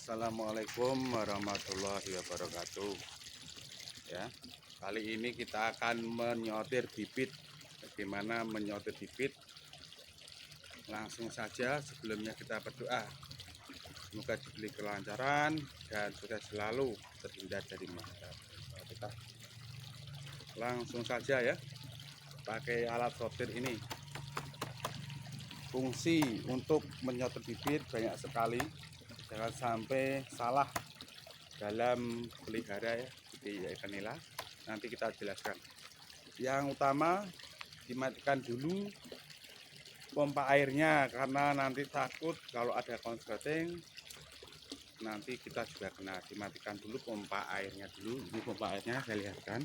Assalamualaikum warahmatullahi wabarakatuh. Ya, kali ini kita akan menyortir bibit. Bagaimana menyortir bibit? Langsung saja, sebelumnya kita berdoa. Semoga diberi kelancaran dan sukses selalu, terhindar dari masalah. Langsung saja ya, pakai alat sortir ini. Fungsi untuk menyortir bibit banyak sekali. Jangan sampai salah dalam pelihara ya di ikan nila. Nanti kita jelaskan. Yang utama, dimatikan dulu pompa airnya, karena nanti takut kalau ada konsleting nanti kita juga kena. Dimatikan dulu pompa airnya dulu. Ini pompa airnya saya lihatkan.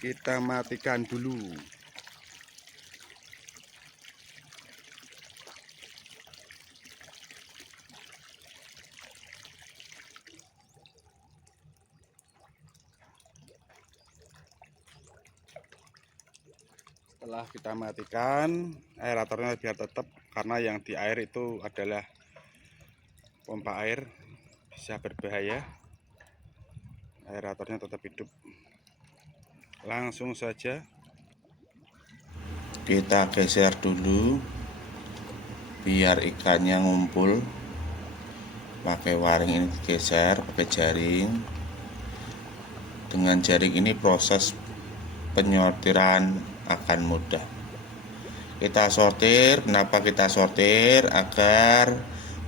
Kita matikan dulu. Setelah kita matikan aeratornya biar tetap, karena yang di air itu adalah pompa air, bisa berbahaya. Aeratornya tetap hidup. Langsung saja kita geser dulu biar ikannya ngumpul. Pakai waring ini digeser pakai jaring. Dengan jaring ini proses penyortiran akan mudah. Kita sortir. Kenapa kita sortir? Agar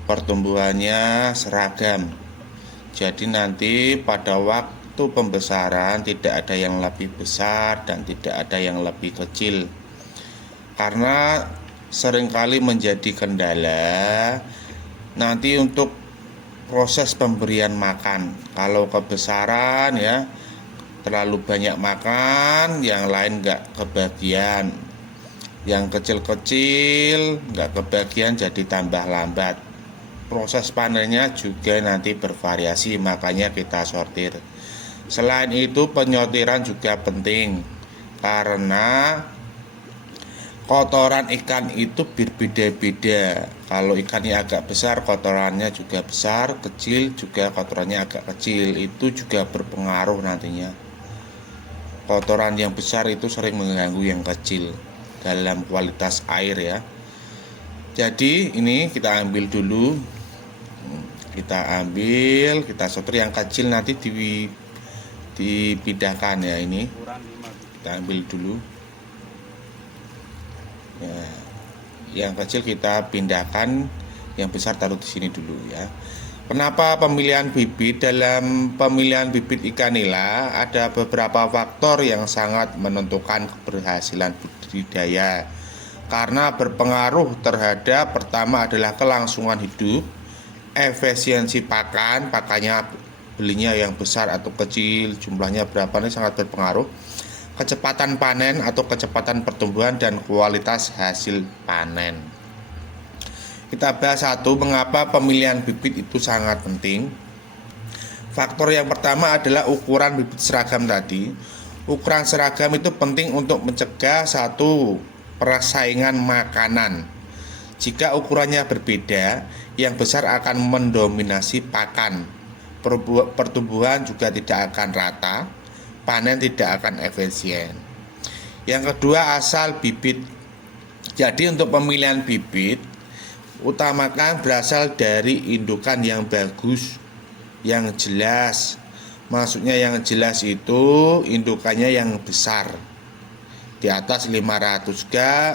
pertumbuhannya seragam. Jadi nanti pada waktu pembesaran tidak ada yang lebih besar dan tidak ada yang lebih kecil. Karena seringkali menjadi kendala nanti untuk proses pemberian makan. Kalau kebesaran ya, terlalu banyak makan, yang lain nggak kebagian, yang kecil-kecil nggak kebagian, jadi tambah lambat. Proses panennya juga nanti bervariasi, makanya kita sortir. Selain itu penyortiran juga penting, karena kotoran ikan itu berbeda-beda. Kalau ikannya agak besar, kotorannya juga besar, kecil juga kotorannya agak kecil. Itu juga berpengaruh nantinya. Kotoran yang besar itu sering mengganggu yang kecil dalam kualitas air ya. Jadi ini kita ambil dulu, kita sortir. Yang kecil nanti dipindahkan ya. Ini kita ambil dulu ya. Yang kecil kita pindahkan, yang besar taruh di sini dulu ya. Kenapa pemilihan bibit? Dalam pemilihan bibit ikan nila ada beberapa faktor yang sangat menentukan keberhasilan budidaya, karena berpengaruh terhadap, pertama adalah kelangsungan hidup, efisiensi pakannya belinya yang besar atau kecil, jumlahnya berapa, ini sangat berpengaruh. Kecepatan panen atau kecepatan pertumbuhan dan kualitas hasil panen. Kita bahas satu, mengapa pemilihan bibit itu sangat penting. Faktor yang pertama adalah ukuran bibit seragam tadi. Ukuran seragam itu penting untuk mencegah satu, persaingan makanan. Jika ukurannya berbeda, yang besar akan mendominasi pakan. Pertumbuhan juga tidak akan rata, panen tidak akan efisien. Yang kedua, asal bibit. Jadi untuk pemilihan bibit, utamakan berasal dari indukan yang bagus, yang jelas. Maksudnya yang jelas itu indukannya yang besar, di atas 500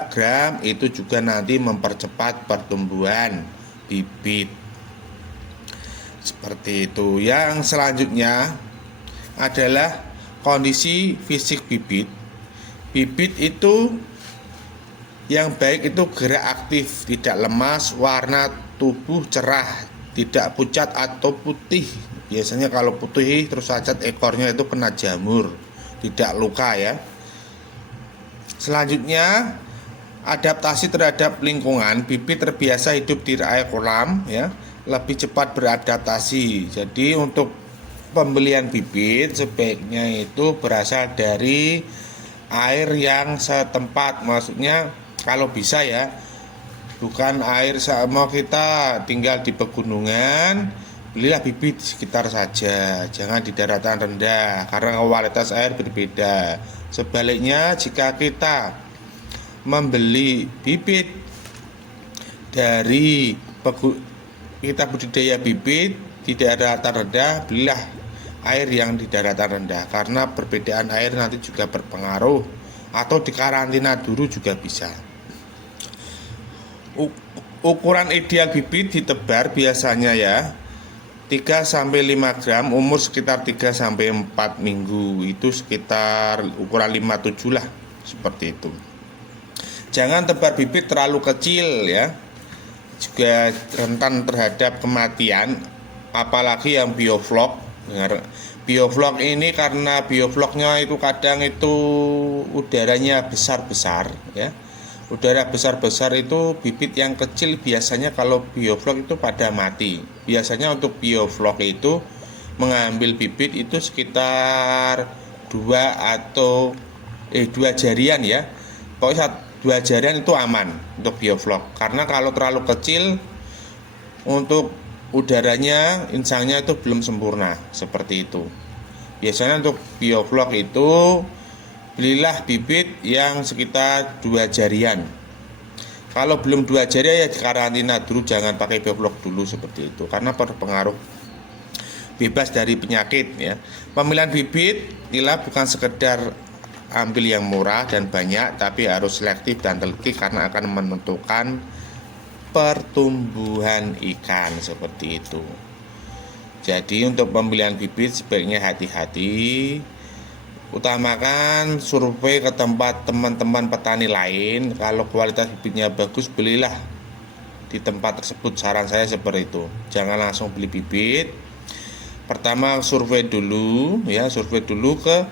gram. Itu juga nanti mempercepat pertumbuhan bibit. Seperti itu. Yang selanjutnya adalah kondisi fisik bibit. Bibit itu yang baik itu gerak aktif, tidak lemas, warna tubuh cerah, tidak pucat atau putih. Biasanya kalau putih terus cacat ekornya itu kena jamur, tidak luka ya. Selanjutnya, adaptasi terhadap lingkungan. Bibit terbiasa hidup di air kolam ya, lebih cepat beradaptasi. Jadi untuk pembelian bibit sebaiknya itu berasal dari air yang setempat. Maksudnya kalau bisa ya, bukan air mau kita tinggal di pegunungan, belilah bibit di sekitar saja, jangan di daratan rendah karena kualitas air berbeda. Sebaliknya, jika kita membeli bibit dari kita budidaya bibit di daratan rendah, belilah air yang di daratan rendah karena perbedaan air nanti juga berpengaruh, atau di karantina dulu juga bisa. Ukuran ideal bibit ditebar biasanya ya 3-5 gram, umur sekitar 3-4 minggu, itu sekitar ukuran 57 lah, seperti itu. Jangan tebar bibit terlalu kecil ya, juga rentan terhadap kematian, apalagi yang bioflok. Bioflok ini karena biofloknya itu kadang itu udaranya besar-besar ya. Udara besar-besar itu bibit yang kecil biasanya kalau bioflok itu pada mati. Biasanya untuk bioflok itu mengambil bibit itu sekitar 2 jarian ya. Pokoknya 2 jarian itu aman untuk bioflok. Karena kalau terlalu kecil untuk udaranya, insangnya itu belum sempurna, seperti itu. Biasanya untuk bioflok itu belilah bibit yang sekitar 2 jarian. Kalau belum 2 jarian ya dikarantina dulu, jangan pakai bioflok dulu, seperti itu, karena berpengaruh bebas dari penyakit ya. Pemilihan bibit nila bukan sekedar ambil yang murah dan banyak, tapi harus selektif dan teliti karena akan menentukan pertumbuhan ikan, seperti itu. Jadi untuk pemilihan bibit sebaiknya hati-hati. Utamakan survei ke tempat teman-teman petani lain. Kalau kualitas bibitnya bagus, belilah di tempat tersebut. Saran saya seperti itu. Jangan langsung beli bibit. Pertama survei dulu ya, survei dulu ke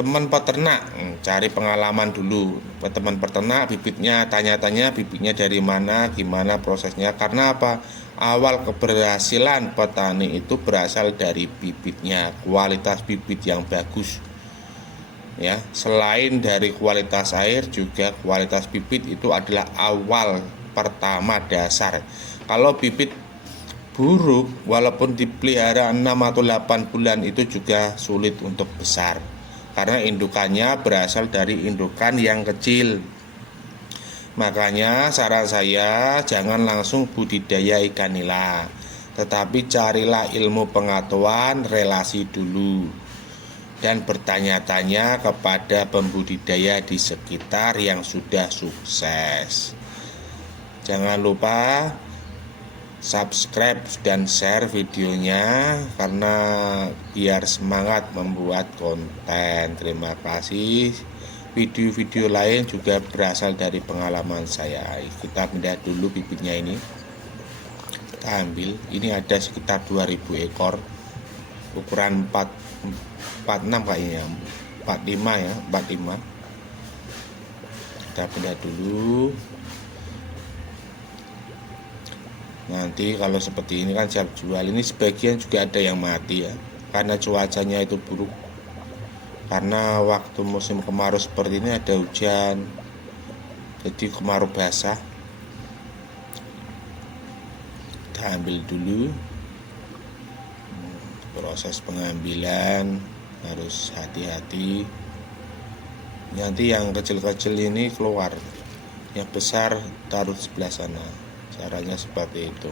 teman peternak, cari pengalaman dulu ke teman peternak bibitnya, tanya-tanya bibitnya dari mana, gimana prosesnya. Karena apa? Awal keberhasilan petani itu berasal dari bibitnya, kualitas bibit yang bagus. Ya, selain dari kualitas air, juga kualitas bibit itu adalah awal pertama dasar. Kalau bibit buruk, walaupun dipelihara 6 atau 8 bulan itu juga sulit untuk besar, karena indukannya berasal dari indukan yang kecil. Makanya saran saya jangan langsung budidaya ikan nila, tetapi carilah ilmu pengetahuan relasi dulu dan bertanya-tanya kepada pembudidaya di sekitar yang sudah sukses. Jangan lupa subscribe dan share videonya karena biar semangat membuat konten. Terima kasih. Video-video lain juga berasal dari pengalaman saya. Kita pindah dulu bibitnya ini. Kita ambil. Ini ada sekitar 2000 ekor. Ukuran 46 kayaknya, 45 ya, 45. Kita pindah dulu. Nanti kalau seperti ini kan siap jual. Ini sebagian juga ada yang mati ya, karena cuacanya itu buruk. Karena waktu musim kemarau seperti ini ada hujan, jadi kemarau basah. Kita ambil dulu. Proses pengambilan harus hati-hati. Nanti yang kecil-kecil ini keluar, yang besar taruh sebelah sana. Caranya seperti itu.